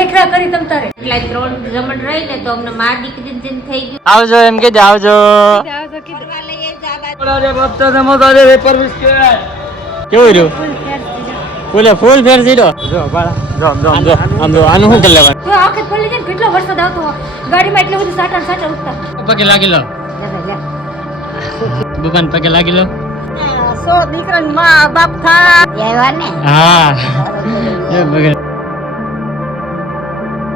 રેખરા કરી તમ તારે. એટલે ત્રણ જમણ રહી ને તો અમને માં દીકરી જેમ થઈ ગયું. આવજો એમ કે આવજો. ફરવા લઈએ તો આ બાજુ કેવું રહ્યું? ફૂલે ફૂલ ફેર સીડો જો બાળા જો આમ જો આમ જો આમ જો આનું શું કરી લેવાનું? જો આખે પડી જાય કેટલો વરસાદ આવતો ગાડીમાં એટલે બધું સાટા સાટા ઉઠતા પગે લાગી લો. દુકાન પગે લાગી લો. સો દીકરા માં બાપ થા હા.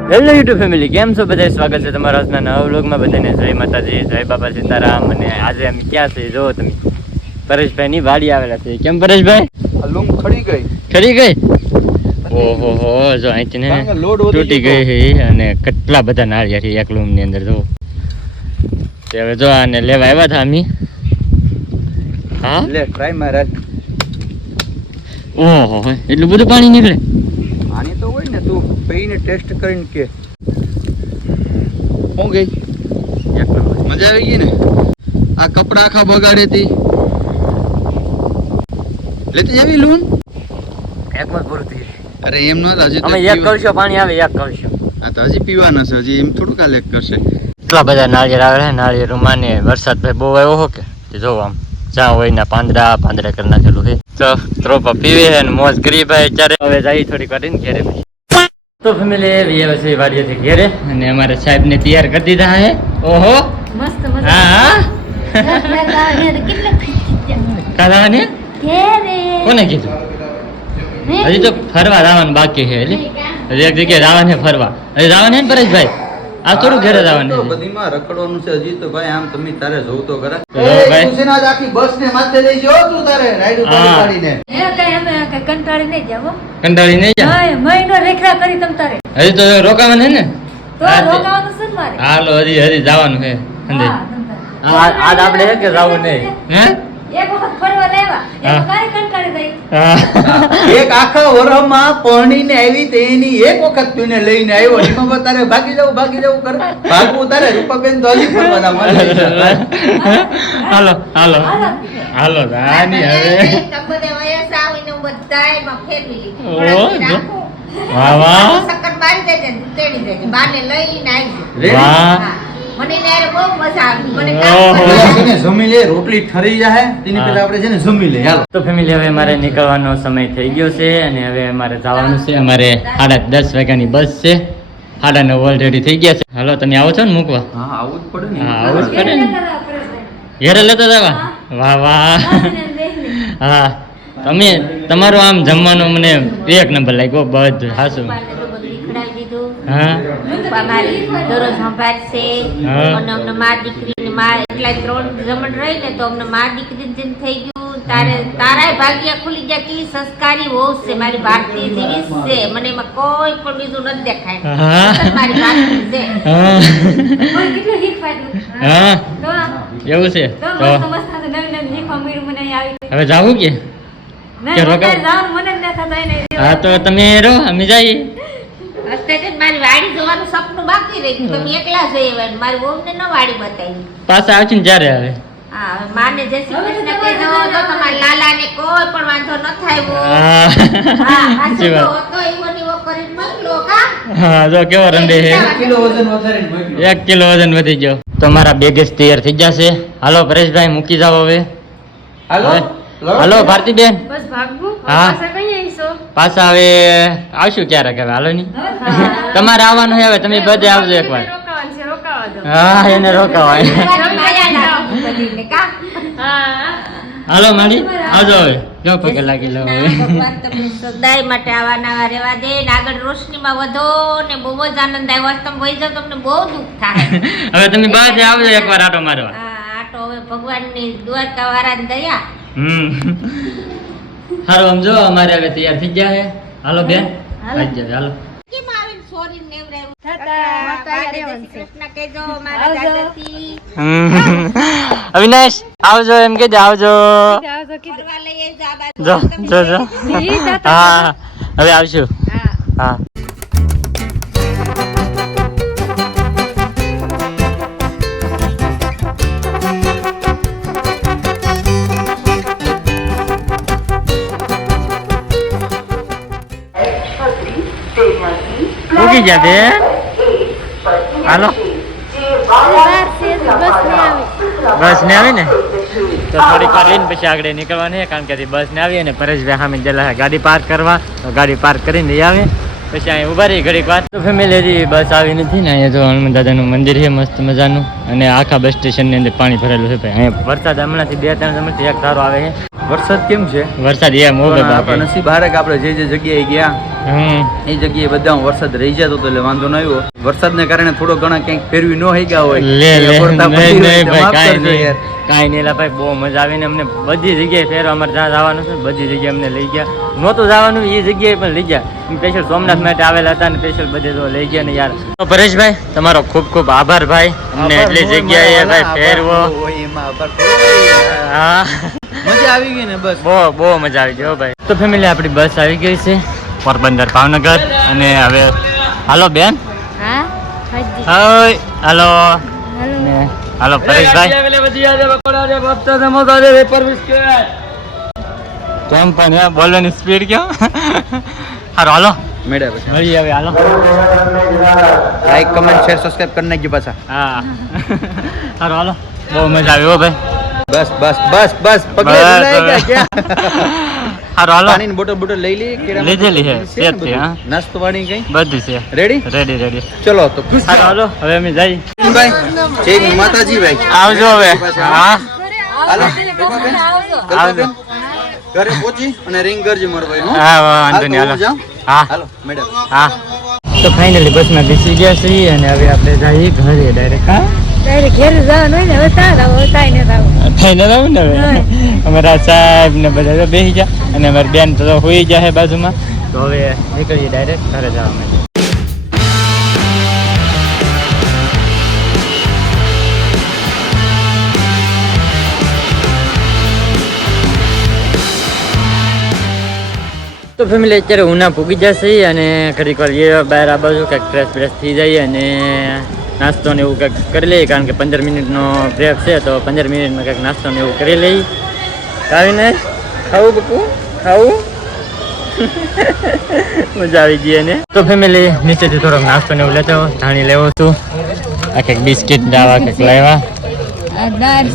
હેલો યુટ્યુબ ફેમિલી કેમ છો? બધા સ્વાગત છે તમારા આજના નવા વ્લોગમાં બધાને જય માતાજી જય બાબા સીતારામ અને આજે અમે ક્યાં છે? જો તમે પરેશભાઈ ની વાડી આવેલા છે. કેમ પરેશભાઈ? લૂમ ખડી ગઈ. ખડી ગઈ? ઓહો હો જો અહીંથી ને તૂટી ગઈ. છે અને કેટલા બધા નાળિયા છે એક લૂમની અંદર જો. તે હવે જો આને લેવા આવ્યા હતા અમે. હા? લે ટ્રાય મારા. ઓહો એટલું બધું પાણી નીકળે? પીને ટેસ્ટ કરીને કે. હું ગઈ? મજા આવી ગઈ ને. આ કપડાં આખા બગાડી હતી લેતી જવી લૂન? એક માં પૂરું થઈ અરે એમ ન હજી અમે એક કળશો પાણી આવે એક કળશો આ તો હજી પીવાના છે હજી એમ થોડું કાલે કરશે. એટલા બધા નાળિયેર આવે છે નાળિયેરોમાં ને વરસાદ ભાઈ બહુ આવ્યો હો કે? જો આમ. જ્યાં હોય ને પાંદડા પાંદડા કરી નાખેલું છે. તો ત્રોપા પીવે અને મોજ કરી ભાઈ અત્યારે હવે જાય થોડીક કરીને ઘેરે પછી. તો ફેમિલી હવે છે વાડીએથી ઘેરે અને અમારે સાહેબ ને તૈયાર કરી દીધા છે ઓહો. મસ્ત હા હા. ઘેરે. કોને કીધું? હજી તો ફરવા જવાનું બાકી છે એટલે. હજી એક જગ્યાએ જવાનું છે ફરવા. હજી જવાનું છે ને પરેશભાઈ? આ થોડું ઘરે જવાનું. બધીમાં રખડવાનું છે હજી તો ભાઈ આમ તમે તારે જોવ તો ખરા. આજ આખી બસ ને માથે લઈ જો તું તારે રાઈડ ઉપર હા. કાઢીને એ કઈ અમે કઈ કંટાળી નહીં જાવ કંટાળી નહીં જા હા, મહિનો રેખડા કરી તમ તારે. હજી તો રોકાવાનું છે ને? તો રોકાવાનું છે મારે. હાલો હજી હજી જવાનું છે હા, આજ આપણે હે કે જવું નહીં? હે? એક વખત ફરવા લેવા હા. કંટાળી જાય એક આખા વરમાં પરણીને આવી તેની એક વખત તુને લઈને આવ્યો. એમાં તારે ભાગી જવું ભાગી જવું કર. ભાગવું તારે રૂપાબેન તો હજી ફરવાના હાલો હાલો. હાલો. હાલો રાની હવે. બધે વયસ આવીને બધાયમાં ફેરવી લીધું. વાહ વાહ. સક્કર મારી દેજે તેડી દેજે. બાને લઈને આવી વાહ. મને ત્યારે બહુ મજા આવી. મને કામ પેલા છે. કરવાની. ને જમી લે રોટલી ઠરી જાય તેની હા. આપણે છે ને જમી લે હાલો. તો ફેમિલી હવે મારે નીકળવાનો સમય થઈ ગયો છે અને હવે અમારે જવાનું છે. અમારે સાડા દસ વાગ્યાની બસ છે. સાડા નવ ઓલરેડી થઈ ગયા છે. હાલો તમે આવો છો ને મૂકવા? હા આવું જ પડે ને. હા, આવું જ પડે ને. ઘેરે લેતા જાવ? વાહ વાહ. હા. તમે તમારું આમ જમવાનું મને એક નંબર લાગ્યો બધું હાસું બાને તો બધું વિખડાવી દીધું હા પપ્પા મારી દરરોજ સંભાળશે. અને અમને માં દીકરી એટલા ત્રણ જમણ રહી ને તો અમને માં દીકરી જેમ થઈ ગયું. તારે તારાય ભાગ્ય ખુલી ગયા કે સંસ્કારી વહુ છે મારી ભારતી જેવી છે. મને એમાં કોઈ પણ બીજું નથી દેખાય. મારી ભારતી છે. કેટલું શીખ ફાટ્યું. હા. તો આ- એવું છે. હવે જાવું કે. હા તો તમે રહો અમે જઈએ. મારી વાડી જોવાનું સપનું બાકી રહી ગયું તમે એકલા જઈ આવ્યા મારી વહુને ન વાડી બતાવી. પાછા આવશે ને જ્યારે આવે. હા માને જય શ્રી કૃષ્ણ કહેજો તો તમારા લાલાને કોઈ પણ વાંધો ન થાય હા. હા સાચી વાત હતો એવો ને કરીને મોકલો કા હા જો કેવો રંડે છે. એક કિલો વજન વધારીને મોકલો. એક કિલો વજન વધી ગયો. તો મારા બેગેજ તૈયાર થઈ જશે. હાલો પરેશભાઈ મૂકી જાઓ હવે. હાલો? ભારતી હાલો? ભારતીબેન. બસ ભાગવું? હા. પાછા હવે આવશું ક્યારેક હવે હાલો ની? તમારે આવવાનું છે હવે તમે બધે આવજો એકવાર. રોકાવાનું છે હા એને રોકાવાય. મારી હાલો માડી આવજો હવે. જો પગે લાગી લો ભગવાન તમને સદાય માટે આવા નવા રહેવા દે ને આગળ રોશનીમાં વધો ને બહુ જ આનંદ આવ્યો. તમે વહી જાઓ તમને બહુ દુઃખ થાય. હવે તમે બધે આવજો એકવાર આટો મારવા. આટો હવે ભગવાનની દ્વારકા વાળા દયા. હમ. હારું આમ જો અમારે હવે તૈયાર થઈ ગયા છે. હાલો બેન. આવી જજો હાલો. કેમ આવીને. અવિનાશ આવજો એમ કે આવજો. જો હા હવે આવશું. હા. ગયા બે હાલો. બસ ને આવી ને તો થોડીક વાર રહીને પછી આગળ નીકળવાની કારણ કે બસ ને આવી અને પરેશભાઈ સામે જલા ગાડી પાર્ક કરવા તો ગાડી પાર્ક કરીને લઈ આવે પછી અહીં ઊભા રહી ઘડીક વાત. તો ફેમિલી બસ આવી નથી ને અહીંયા તો હનુમાન દાદાનું મંદિર છે મસ્ત મજાનું. અને આખા બસ સ્ટેશનની અંદર પાણી ભરેલું છે ભાઈ. અહીંયા વરસાદ હમણાંથી બે ત્રણ સમયથી એક ધારો આવે છે. વરસાદ કેમ છે? વરસાદ એમ નસીબ હારે આપણે જે જે જગ્યાએ ગયા એ જગ્યાએ બધા વરસાદ રહી જતો તો એટલે વાંધો ન આવ્યો. વરસાદને કારણે થોડો ઘણા ક્યાંક ફેરવી ન થઈ ગયા હોય કાંઈ નહીં. ભાઈ બહુ મજા આવીને અમને બધી જગ્યાએ ફેરવા અમારે જ્યાં જવાનું છે બધી જગ્યાએ અમને લઈ ગયા. નહોતું જવાનું એ જગ્યાએ પણ લઈ ગયા. સ્પેશિયલ સોમનાથ માટે આવેલા હતા ને સ્પેશિયલ બધે તો લઈ ગયા ને યાર. તો પરેશભાઈ તમારો ખૂબ ખૂબ આભાર ભાઈ. અમને એટલી જગ્યાએ ભાઈ ફેરવો. હા. મજા આવી ગઈ ને બસ. બહુ બહુ મજા આવી ગઈ ભાઈ. તો ફેમિલી આપણી બસ આવી ગઈ છે. પોરબંદર ભાવનગર અને હવે હાલો બેન. હા? હાજી. હાય હાલો. હાલો. પરેશભાઈ. કેમ પણ હે બોલવાની સ્પીડ કેમ હારો હાલો. મેળા પછી. મળીએ હાલો. લાઈક કમેન્ટ શેર સબસ્ક્રાઇબ કરી નાખજો પાછા. હા. હારો હાલો. બહુ મજા આવી હો ભાઈ. બસ બસ બસ બસ. ગયા? હારો હાલો. પાણીની બોટલ બોટલ લઈ કેળામાં લીધેલી છે, ને બધું? હા. નાસ્તો પાણી કઈ બધું છે. રેડી રેડી રેડી ચલો તો ખુશ હારો હાલો. હવે અમે જઈ. ભાઈ જય માતાજી ભાઈ. આવજો હવે. હા. હાલો ઘરે પહોંચી અને રિંગ કરજો મારો ભાઈ હો? હા વાંધો નહીં હાલો. હું જાઉં? હા. Hello madam. હા. તો ફાઇનલી બસમાં બેસી ગયા છીએ અને હવે આપણે જઈએ ઘરે ડાયરેક્ટ હા. ઘેર જવાનું હોય ને હવે તાર આવો હવે તાઈ નથી આવું. ફાઇનલ આવું ને હવે? અમારા સાહેબ ને બધા તો બેસી ગયા અને અમારી બેન તો હોઈ જાય બાજુમાં. તો હવે નીકળીએ ડાયરેક્ટ ઘરે જવા માટે. તો ફેમિલી અત્યારે ઉના પૂગી જશે અને ઘડીક વાર એ બહાર આ બાજુ કંઈક ફ્રેશ ફ્રેશ થઈ જાય અને નાસ્તો ને એવું કંઈક કરી લઈએ કારણ કે પંદર મિનિટનો બ્રેક છે તો પંદર મિનિટમાં કંઈક નાસ્તો ને એવું કરી લઈએ. આવીને ખાવું બકું ખાવું? મજા આવી ગઈ એને. તો ફેમિલી નીચેથી થોડોક નાસ્તો ને એવું લેતો ધાણી લેવો છું. આ કંઈક બિસ્કિટ દાવા કંઈક લાવ્યા.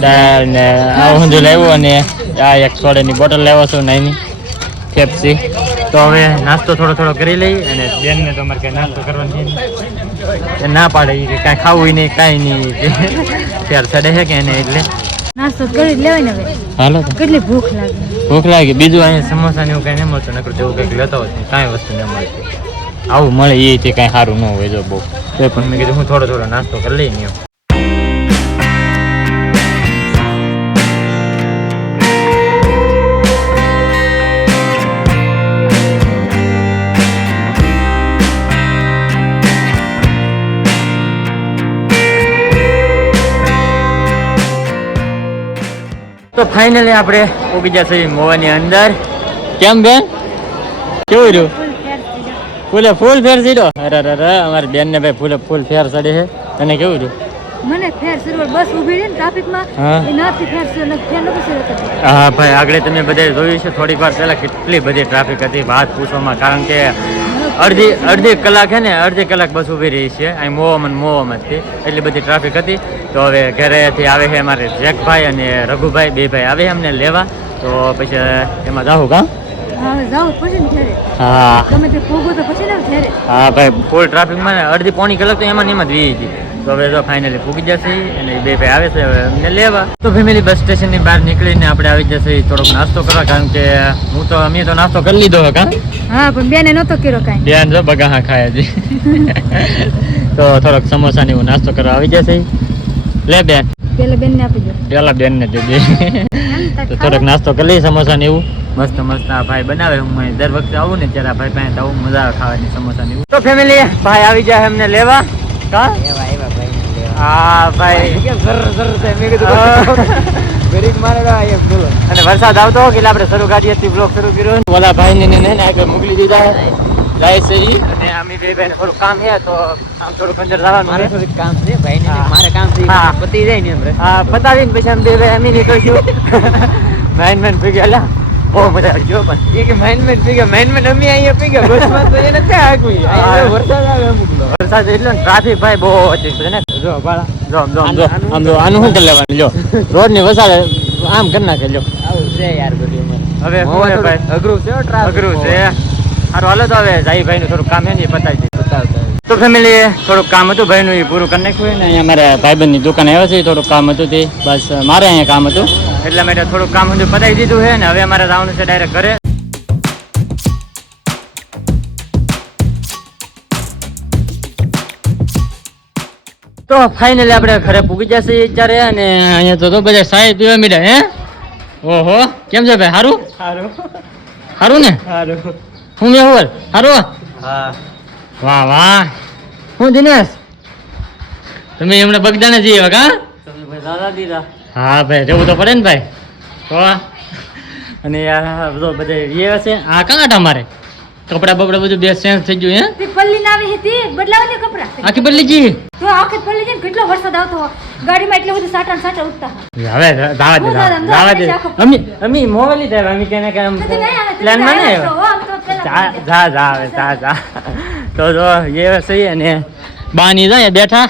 દાળ ને આવું ઊંધું લાવ્યું અને આ એક સોડેની બોટલ લાવ્યો છું નાની પેપ્સી તો હવે નાસ્તો થોડો થોડો કરી લઈ અને બેનને તો અમારે કંઈ નાસ્તો કરવાનો છે એ ના પાડે કે કાંઈ ખાવું નહીં કાંઈ નહીં ત્યારે ચડે છે કે એને એટલે. નાસ્તો કરી લેવાય ને હવે. હાલો કેટલી ભૂખ લાગે. ભૂખ લાગી. બીજું અહીંયા સમોસા ને એવું કાંઈ નહીં મળતું નકર જેવું કંઈક લેતો હોય કાંઈ વસ્તુ નહીં મળતી. આવું મળે એ તે કાંઈ સારું ન હોય જો બહુ. તો પણ મેં કીધું હું થોડો થોડો નાસ્તો કરી લઈ ને તો ફાઇનલી આપણે ઉગી જશે મોવાની અંદર. કેમ બેન? કેવું રહ્યું? ફૂલે ફૂલ ફેર સીડો? અરે અરે અરે અમારી બેન ને ભાઈ ફૂલે ફૂલ ફેર ચડે છે. તને કેવું રહ્યું? મને ફેર સરોવર બસ ઊભી રહી ને ટ્રાફિકમાં હા. ફેર સરોવર ફેર નથી હા ભાઈ આગળ તમે બધા જોયું છે થોડીક વાર પહેલા કેટલી બધી ટ્રાફિક હતી વાત પૂછવામાં કારણ કે અડધી અડધી કલાક હે ને અડધી કલાક બસ ઊભી રહી છે. અહીં મોવામાં મોવામાં હતી. એટલી બધી ટ્રાફિક હતી. તો હવે ઘરેથી આવે છે અમારે જેકભાઈ અને રઘુભાઈ બે ભાઈ આવે અમને લેવા. તો પછી એમાં જાઉં કા? હા ભાઈ ફૂલ ટ્રાફિકમાં અડધી પોણી કલાક તો એમાં એમાં જ વી હતી તો હવે તો ફાઇનલી પૂકી જશે અને બે ભાઈ આવે છે હવે અમને લેવા. તો ફેમિલી બસ સ્ટેશનની બહાર નીકળીને આપણે આવી જશે થોડોક નાસ્તો કરવા કારણ કે હું તો અમે તો નાસ્તો કરી લીધો હે હા પણ બેને નહોતો કર્યો કાંઈ. બેન જો બગાહા ખાયા છે તો થોડોક સમોસા ને એવું નાસ્તો કરવા આવી જશે. લે બેન. પેલા બેનને આપી દે. પેલા બેન ને દે દે તો થોડોક નાસ્તો કરી લઈએ સમોસા ને એવું. મસ્ત મસ્ત. આ ભાઈ બનાવે. હું અહીં દર વખતે આવું ને ત્યારે આ ભાઈ પાસે આવું મજા આવે ખાવાની સમોસા ને એવું. તો ફેમિલી ભાઈ આવી જાય એમને લેવા. કા? હા ભાઈ. અને વરસાદ આવતો એટલે આપણે શરૂ ગાડીએથી બ્લોક શરૂ કર્યો ઓલા ભાઈ ને ને આગળ મોકલી દીધા. જાય છે ઈ. અને અમે બે ભાઈ થોડું કામ છે તો આમ થોડું અંદર જવાનું મારે થોડું કામ છે ભાઈ ને મારે કામ છે હા. પતી જાય ને એમ હા પતાવીને પછી અમે બે ભાઈ અમે નીકળશું મેન મેન ભેગી અલ્યા બહુ મજા આવી ગયો પણ. એ કે માઇન મેન પી ગયા મેન મેન અમે અહીંયા પી ગયા બસમાં તો એ નથી આગવી વરસાદ આવે વરસાદ એટલો ટ્રાફિક ભાઈ બહુ હતી છે ને જો આમ જો આમ જો. આમ જો આનું શું કરી લેવાનું? જો રોડની વસાડે આમ કરી નાખે જો આવું છે યાર બધું હવે શું ભાઈ? અઘરું છે અઘરું છે. સારું હાલો તો હવે જાઈ ભાઈ નું થોડું કામ છે ને પતાવી દઈએ. બતાવતા તો ફેમિલી થોડુંક કામ હતું ભાઈનું એ પૂરું કરી નાખ્યું ને અહીંયા મારા ભાઈબંધની દુકાન આવ્યા છે થોડુંક કામ હતું તે. બસ મારે અહીંયા કામ હતું. એટલા માટે થોડુંક કામ હતું પતાવી દીધું છે ને. હવે અમારે જવાનું છે ડાયરેક્ટ ઘરે. તો ફાઇનલી આપણે ઘરે પૂગી જશે અત્યારે અને અહીંયા તો બધા સાહેબ પીવા મીડા હે? ઓહો. કેમ છે ભાઈ સારું સારું સારું ને? સારું હું મેહુલ સારું હા. વાહ વાહ. હું દિનેશ? તમે હમણાં બગદાને જઈએ કા? તમે ભાઈ દાદા દીધા. હા ભાઈ જવું તો પડે ને ભાઈ. તો અને આ બધો બધે વ્યવ છે. આ કાં આટા મારે કપડા બપડા બધું બે ચેન્જ થઈ ગયું હે? તે પલ્લી ના આવી હતી બદલાવા દે કપડા. આખી બદલી જી તો આખી પલ્લી છે કેટલો વરસાદ આવતો. ગાડીમાં એટલે બધું સાટા ને સાટા ઉઠતા હવે દાવા દે દાવા દે. અમી અમી મોબાઈલ લીધા અમી કેને કે પ્લાનમાં પેલા જા જા જા આવે જા જા. તો જો એ સહી અને બા ની જાય બેઠા.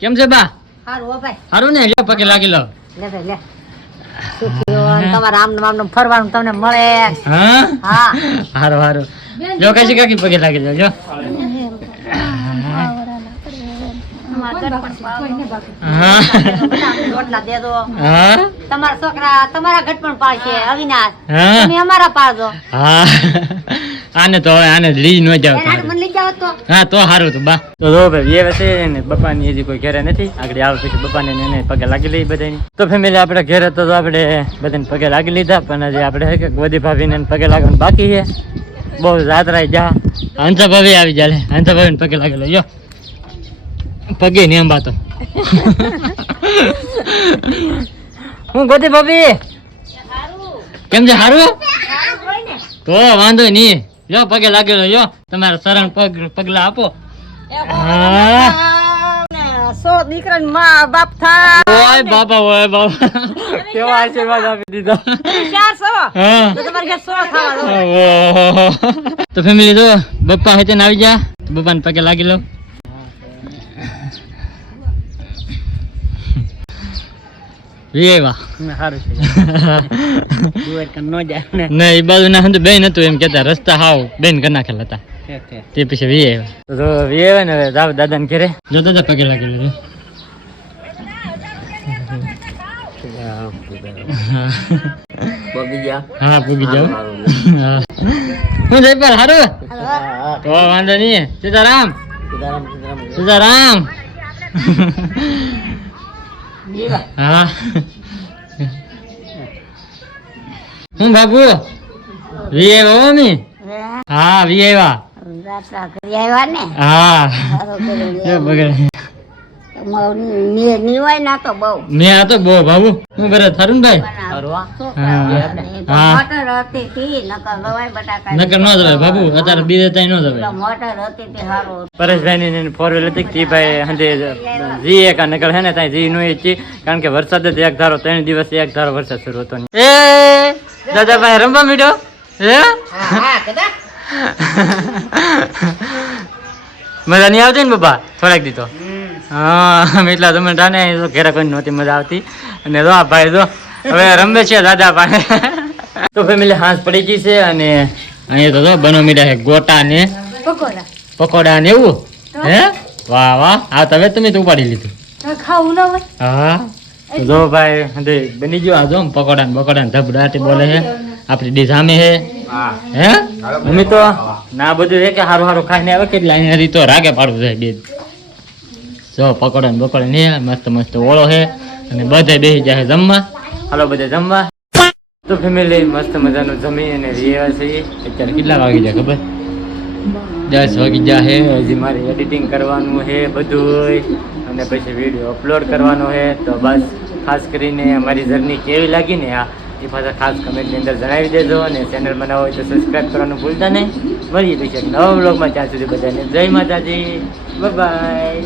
કેમ છે બા? હારું હો ભાઈ. સારું ને લ્યો પગે લાગી લો. લે ભાઈ લે. તમારે આમ નામ ફરવાનું તમને મળે? હા? હા. હારું હારું. જો કશી કાકી પગે લાગી. હા. તો હવે તો બા. તો જો, ભાઈ એ વસે ને, બપ્પાની હજી કોઈ ઘરે નથી. આગળ આવે પછી બપ્પાને ને એને પગે લાગી લઈ બધાની તો ફેમિલી આપણે ઘરે તો આપણે બધાને પગે લાગી લીધા, પણ હજી આપણે વધી ભાભીને પગે લાગવાનું બાકી છે. બહુ જાત્રા જા. હંસા ભાભી આવી જાય હંસા ભાભીને પગે લાગેલો. જો પગે ને એમ બાતો હું ગોતી ભાભી? કેમ છે સારું તો વાંધો નહીં. જો પગે લાગેલો. જો તમારા શરણ પગ, પગલા આપો. હા. સો દીકરા માં બાપ થા ઓય બાપા ઓય બાપા. કેવો આશીર્વાદ આપી દીધો? ચાર સો તો તમારે ઘેર સો ખાવા તો ફેમિલી જો બપ્પા હેતે ને આવી જા તો બપ્પાને પગે લાગી લો. વિયેવા સારું છે. નો જાય ને. એ બાજુ ના બેન હતું એમ કેતા રસ્તા હાવ બેન કરી નાખેલા હતા. તે પછી વી આવ્યા તો વી આવ્યા ને જાવ દાદા ને ઘરે. જો દાદા પગે લાગેલો છે. હા પૂગી જાવ હા. હું જયપાલ હારું. તો વાંધો નહીં સીતારામ. સીતારામ હા. હું બાબુ વી આવ્યા હો મી હા? વી આવ્યા આવ્યા ને હા. નિવાય ના તો બહુ. મેં આ તો બહુ બાબુ હું કરે? થરું ભાઈ? ફરવા હા. હા. મોટર હતી તી નકર લવાય બટાકા નકર ન જવાય બાબુ અત્યારે બીજે ત્યાં ન જવાય મોટર હતી તે હારું પરેશભાઈ ની ફોર વ્હીલર હતી કે ભાઈ હંધે જી એક નકર હે ને ત્યાં જી નું જી. કારણ કે વરસાદ જ એક ધારો ત્રણ દિવસ એક ધારો વરસાદ શરૂ હતો એ દાદાભાઈ રમવા મીડો? હે? મજા નહીં આવતી ને બાબા થોડાક દીધો હા એટલા તમે ટાને તો ઘરે કોઈ નહોતી મજા આવતી. અને જો આ ભાઈ જો હવે રમે છે દાદા પાસે. તો ફેમિલી હાંસ પડી ગઈ છે અને અહીંયા તો બનો મીઠા છે ગોટા ને પકોડા. પકોડા ને એવું? હે? વાહ વાહ. આ તમે તમે તો ઉપાડી લીધું. ખાવું ન હોય? હા. જો ભાઈ બની ગયો આ જો પકોડા ને પકોડા ને ધબડાટી બોલે છે. આપણી ડી સામે છે. હે? મમ્મી તો ના બધું એ કે હારું હારું ખાઈને આવે કેટલા અહીંયા હરી તો રાગે પાડવું જાય બે. જો પકોડા ને બકોડા ને મસ્ત મસ્ત ઓળો હે. અને બધા બેસી જાય જમવા. હાલો બધા જમવા. તો ફેમિલી મસ્ત મજાનું જમી અને રહ્યા છીએ અત્યારે કેટલા વાગી જાય ખબર? દસ વાગી જાય હે હજી મારે એડિટિંગ કરવાનું છે બધું અને પછી વીડિયો અપલોડ કરવાનો હે. તો બસ ખાસ કરીને અમારી જર્ની કેવી લાગી ને આ એ પાછા ખાસ કમેન્ટની અંદર જણાવી દેજો અને ચેનલ બનાવો હોય તો સબસ્ક્રાઈબ કરવાનું ભૂલતા નહીં. મળીએ પછી નવા બ્લોગમાં ત્યાં સુધી બધાને જય માતાજી. બાય